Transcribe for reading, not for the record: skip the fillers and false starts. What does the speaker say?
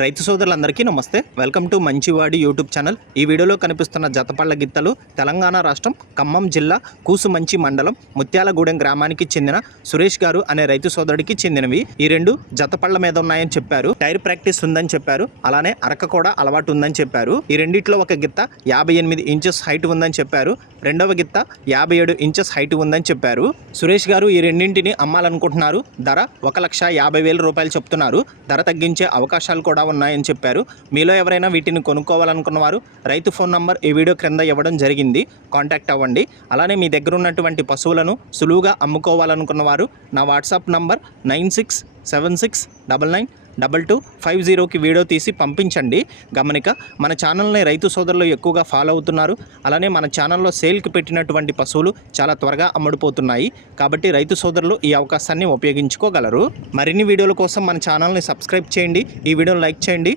రైతు సోదరులందరికీ నమస్తే. వెల్కమ్ టు మంచివాడి యూట్యూబ్ ఛానల్. ఈ వీడియోలో కనిపిస్తున్న జతపళ్ళ గిత్తలు తెలంగాణ రాష్ట్రం ఖమ్మం జిల్లా కూసుమంచి మండలం ముత్యాలగూడెం గ్రామానికి చెందిన సురేష్ గారు అనే రైతు సోదరుడికి చెందినవి. ఈ రెండు జతపళ్ళ మీద ఉన్నాయని చెప్పారు. టైర్ ప్రాక్టీస్ ఉందని చెప్పారు. అలానే అరక కూడా అలవాటు ఉందని చెప్పారు. ఈ రెండిట్లో ఒక గిత్త 58 ఇంచెస్ హైట్ ఉందని చెప్పారు. రెండవ గిత్త 57 ఇంచెస్ హైట్ ఉందని చెప్పారు. సురేష్ గారు ఈ రెండింటిని అమ్మాలనుకుంటున్నారు. ధర 1,50,000 రూపాయలు చెప్తున్నారు. ధర తగ్గించే అవకాశాలు కూడా ఉన్నాయని చెప్పారు. మీలో ఎవరైనా వీటిని కొనుక్కోవాలనుకున్న వారు రైతు ఫోన్ నంబర్ ఈ వీడియో క్రింద ఇవ్వడం జరిగింది. కాంటాక్ట్ అవ్వండి. అలానే మీ దగ్గర ఉన్నటువంటి పశువులను సులువుగా అమ్ముకోవాలనుకున్న వారు నా వాట్సాప్ నంబర్ 9676999250కి వీడియో తీసి పంపించండి. గమనిక, మన ఛానల్ని రైతు సోదరులు ఎక్కువగా ఫాలో అవుతున్నారు. అలానే మన ఛానల్లో సేల్కి పెట్టినటువంటి పశువులు చాలా త్వరగా అమ్ముడుపోతున్నాయి. కాబట్టి రైతు సోదరులు ఈ అవకాశాన్ని ఉపయోగించుకోగలరు. మరిన్ని వీడియోల కోసం మన ఛానల్ని సబ్స్క్రైబ్ చేయండి. ఈ వీడియోని లైక్ చేయండి.